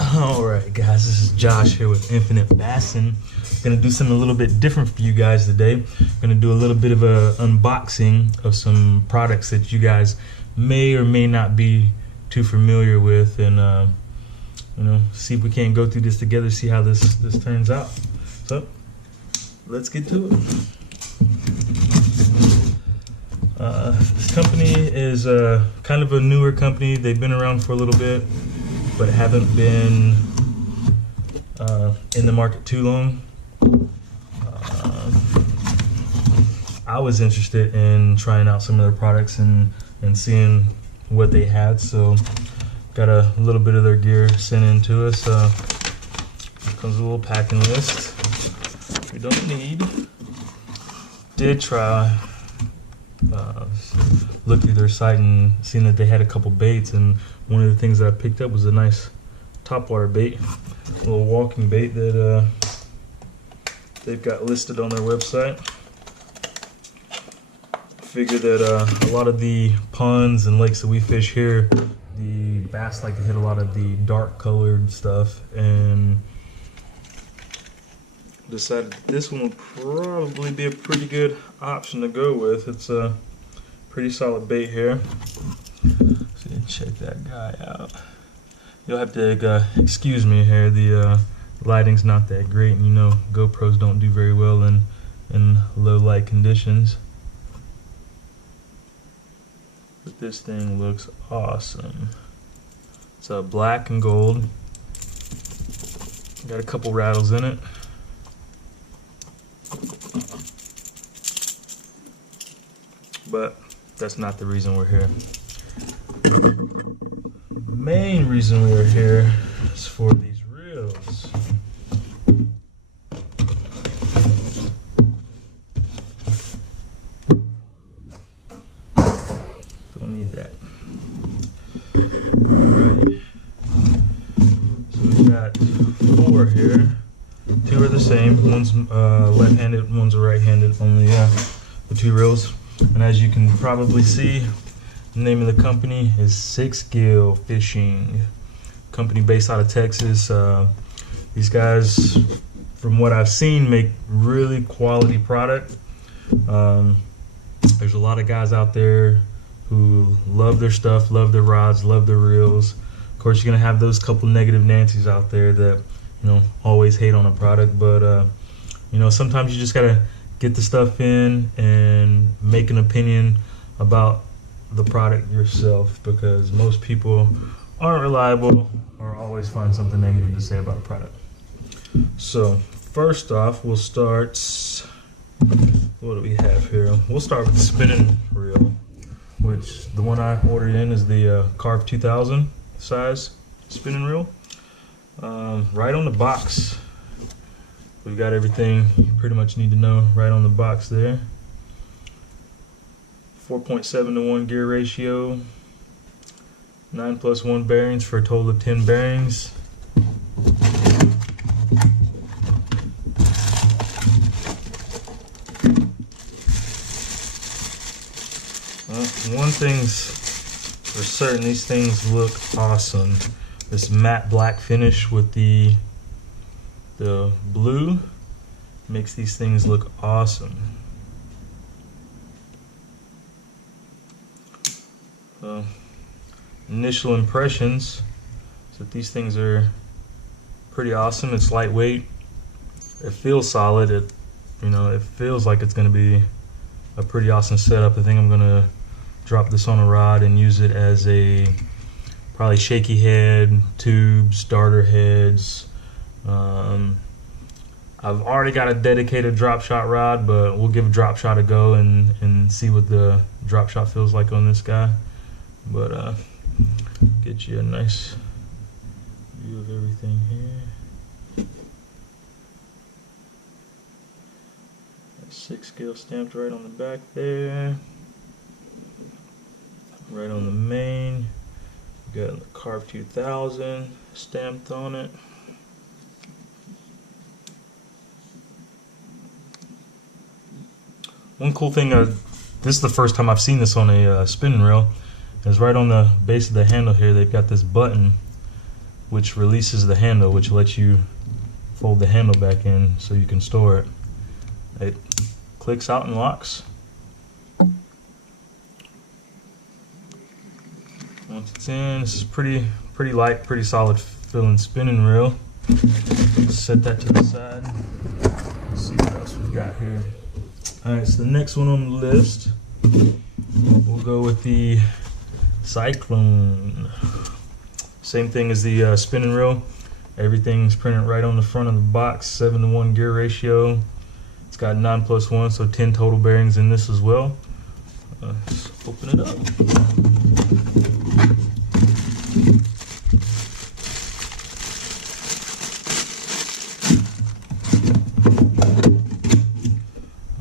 Alright guys, this is Josh here with Infinite Bassin. Gonna do something a little bit different for you guys today. Gonna do a little bit of a unboxing of some products that you guys may or may not be too familiar with, and you know, see if we can't go through this together, see how this turns out. So let's get to it. This company is kind of a newer company. They've been around for a little bit, but haven't been in the market too long. I was interested in trying out some of their products and seeing what they had, so got a little bit of their gear sent in to us. Comes a little packing list we don't need. Did try look through their site and seen that they had a couple baits, and one of the things that I picked up was a nice topwater bait, a little walking bait that they've got listed on their website. Figure that a lot of the ponds and lakes that we fish here, the bass like to hit a lot of the dark colored stuff, and decided this one would probably be a pretty good option to go with. It's a pretty solid bait here. So check that guy out. You'll have to excuse me here. The lighting's not that great, and you know GoPros don't do very well in low light conditions. But this thing looks awesome. It's black and gold. Got a couple rattles in it. But that's not the reason we're here. The main reason we are here is for these reels. Don't need that. Alright. So we've got 4 here. 2 are the same. One's left-handed, one's right-handed on the 2 reels. And as you can probably see, the name of the company is Sixgill Fishing. Company based out of Texas. These guys, from what I've seen, make really quality product. There's a lot of guys out there who love their stuff, love their rods, love their reels. Of course, you're gonna have those couple negative Nancy's out there that, you know, always hate on a product, but you know, sometimes you just gotta get the stuff in and make an opinion about the product yourself, because most people aren't reliable or always find something negative to say about a product. So first off, we'll start, what do we have here? We'll start with the spinning reel, which the one I ordered in is the Carve 2000 size spinning reel. Right on the box, we've got everything you pretty much need to know right on the box there. 4.7-to-1 gear ratio, 9+1 bearings for a total of 10 bearings. One thing's for certain, these things look awesome. This matte black finish with the blue makes these things look awesome. Initial impressions is that these things are pretty awesome. It's lightweight. It feels solid. It feels like it's going to be a pretty awesome setup. I think I'm going to drop this on a rod and use it as a probably shaky head, tubes, darter heads. I've already got a dedicated drop shot rod, but we'll give a drop shot a go and see what the drop shot feels like on this guy. But get you a nice view of everything here. Sixgill stamped right on the back there. Right on the main, got the Carve 2000 stamped on it. One cool thing, this is the first time I've seen this on a spinning reel, is right on the base of the handle here they've got this button which releases the handle, which lets you fold the handle back in so you can store it. It clicks out and locks. Once it's in, this is pretty light, pretty solid feeling spinning reel. Set that to the side. Let's see what else we've got here. Alright, so the next one on the list, we'll go with the Cyclone. Same thing as the spinning reel. Everything's printed right on the front of the box, 7:1 gear ratio. It's got 9+1, so 10 total bearings in this as well. Let's open it up.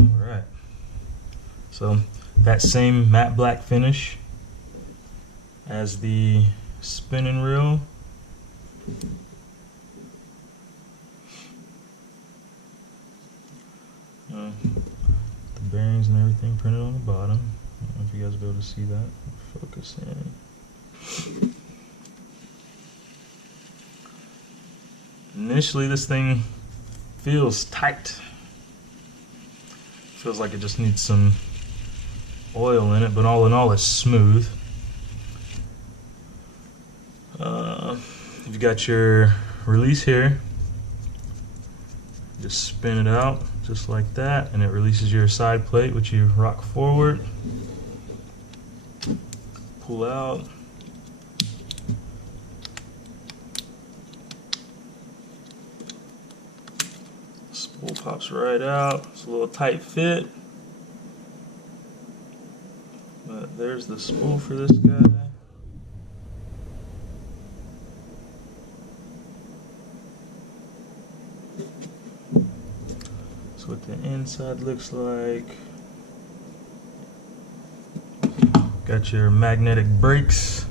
Alright. So that same matte black finish as the spinning reel. The bearings and everything printed on the bottom. I don't know if you guys will be able to see that. Focus in. Initially, this thing feels tight. Feels like it just needs some oil in it, but all in all, it's smooth. You've got your release here. Just spin it out just like that, and it releases your side plate, which you rock forward, pull out, spool pops right out. It's a little tight fit, but there's the spool for this guy. What the inside looks like. Got your magnetic brakes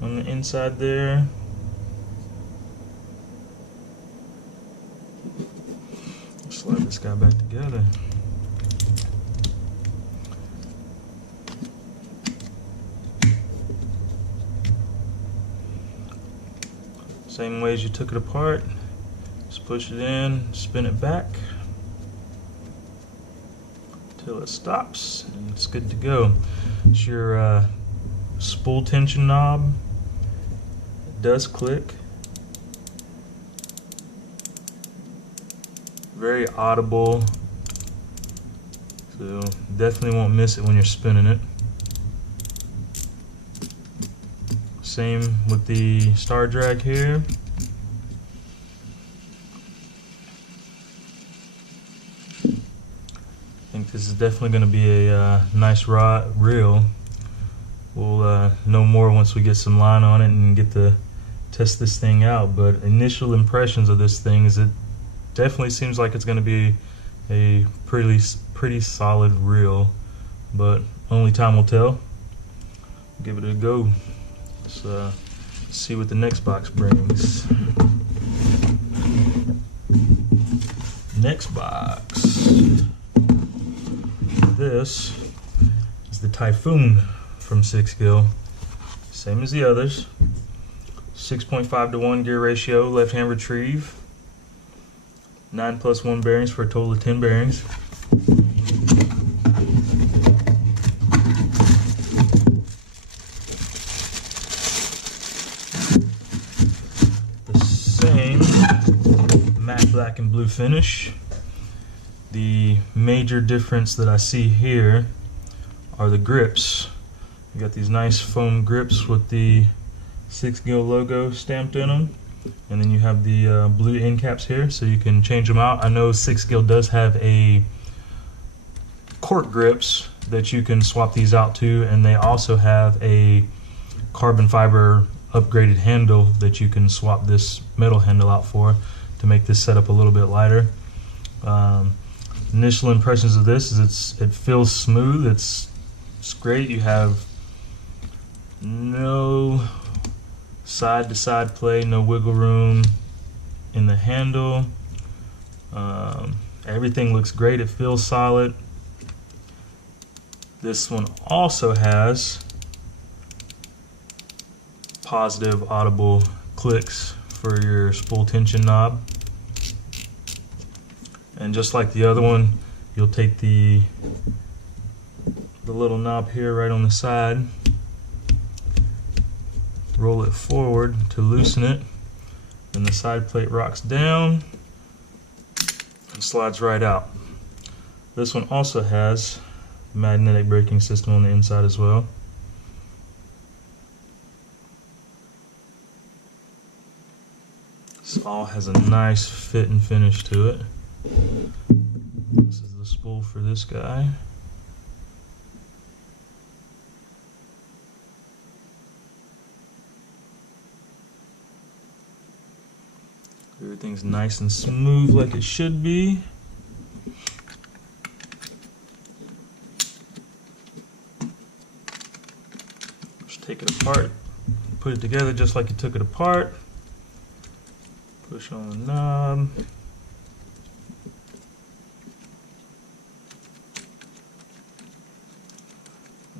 on the inside there. Slide this guy back together. Same way as you took it apart. Just push it in, spin it back till it stops, and it's good to go. It's your spool tension knob. It does click. Very audible, so definitely won't miss it when you're spinning it. Same with the star drag here. I think this is definitely going to be a nice reel. We'll know more once we get some line on it and get to test this thing out, but initial impressions of this thing is it definitely seems like it's going to be a pretty solid reel, but only time will tell. Give it a go. Let's see what the next box brings. Next box. This is the Typhoon from Sixgill. Same as the others. 6.5:1 gear ratio, left hand retrieve. 9+1 bearings for a total of 10 bearings. The same matte black and blue finish. The major difference that I see here are the grips. You got these nice foam grips with the Sixgill logo stamped in them, and then you have the blue end caps here, so you can change them out. I know Sixgill does have a cork grips that you can swap these out to, and they also have a carbon fiber upgraded handle that you can swap this metal handle out for to make this setup a little bit lighter. Initial impressions of this is it feels smooth. It's great. You have no side to side play, no wiggle room in the handle. Everything looks great. It feels solid. This one also has positive audible clicks for your spool tension knob. And just like the other one, you'll take the little knob here right on the side, roll it forward to loosen it, and the side plate rocks down and slides right out. This one also has magnetic braking system on the inside as well. This all has a nice fit and finish to it. This is the spool for this guy. Everything's nice and smooth like it should be. Just take it apart, put it together just like you took it apart. Push on the knob.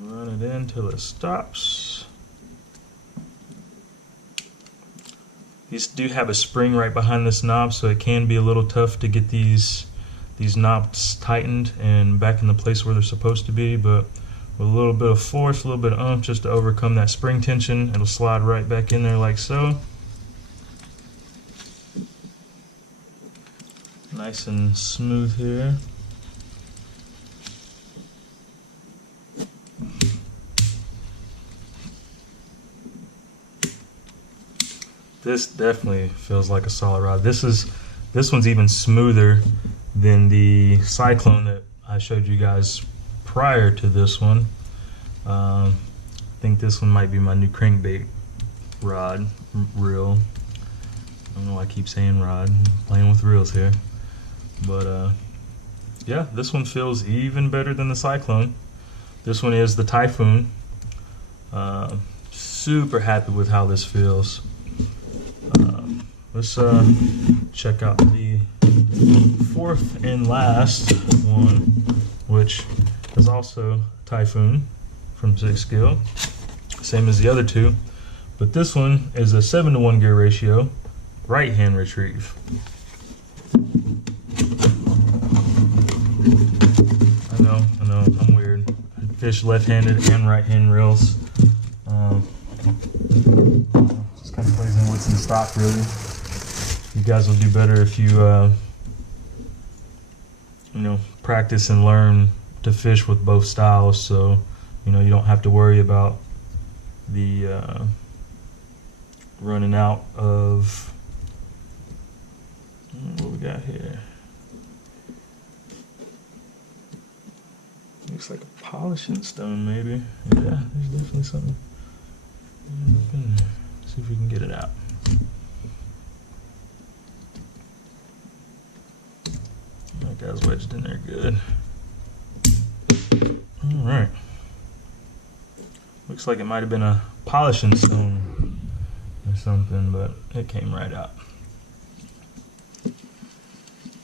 Run it in till it stops. These do have a spring right behind this knob, so it can be a little tough to get these knobs tightened and back in the place where they're supposed to be, but with a little bit of force, a little bit of oomph just to overcome that spring tension, it'll slide right back in there like so. Nice and smooth here. This definitely feels like a solid rod. This one's even smoother than the Cyclone that I showed you guys prior to this one. I think this one might be my new crankbait rod reel. I don't know why I keep saying rod. I'm playing with reels here. But yeah, this one feels even better than the Cyclone. This one is the Typhoon. Super happy with how this feels. Let's check out the fourth and last one, which is also Typhoon from Sixgill, same as the other two, but this one is a 7-to-1 gear ratio, right hand retrieve. I know, I'm weird. I fish left-handed and right-hand reels. Just kind of plays in what's in stock, really. You guys will do better if you, practice and learn to fish with both styles, so you don't have to worry about the running out of what we got here. Looks like a polishing stone, maybe. Yeah, there's definitely something in there. See if we can get it out. That guy's wedged in there good. Alright. Looks like it might have been a polishing stone or something, but it came right out.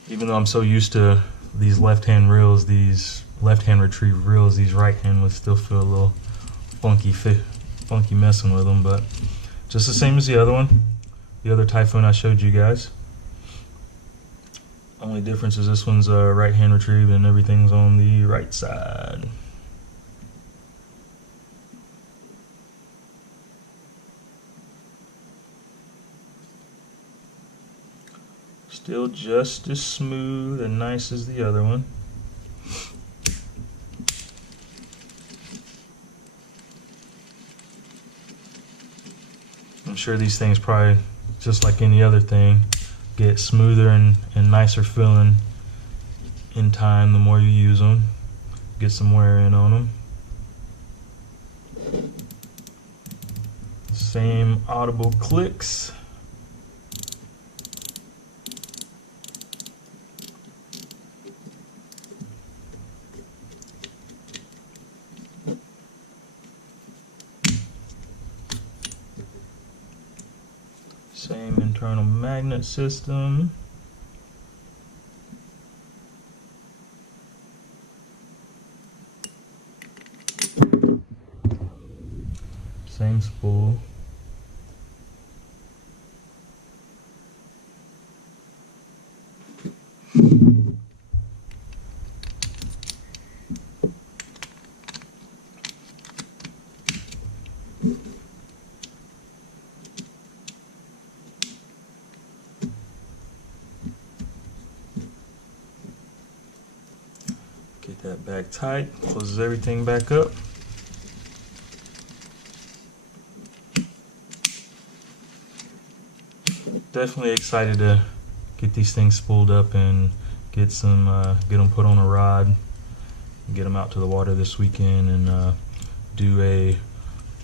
Even though I'm so used to these left-hand reels, these left-hand retrieve reels, these right-hand would still feel a little funky messing with them, but just the same as the other one, the other Typhoon I showed you guys. Only difference is this one's a right-hand retrieve and everything's on the right side. Still just as smooth and nice as the other one. I'm sure these things probably, just like any other thing, get smoother and nicer feeling in time the more you use them. Get some wear in on them. Same audible clicks. Same internal magnet system. Same spool. that back tight, closes everything back up. Definitely excited to get these things spooled up and get them put on a rod, get them out to the water this weekend, and do a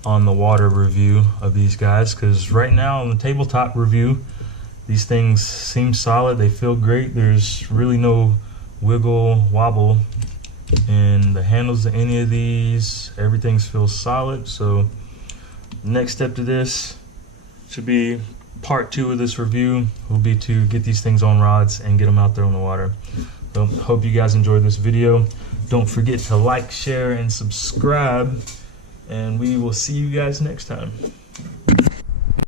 on the water review of these guys. Because right now on the tabletop review, these things seem solid, they feel great, there's really no wiggle wobble in the handles of any of these. Everything feels solid. So next step to this should be part 2 of this review, will be to get these things on rods and get them out there on the water. So hope you guys enjoyed this video. Don't forget to like, share, and subscribe, and we will see you guys next time.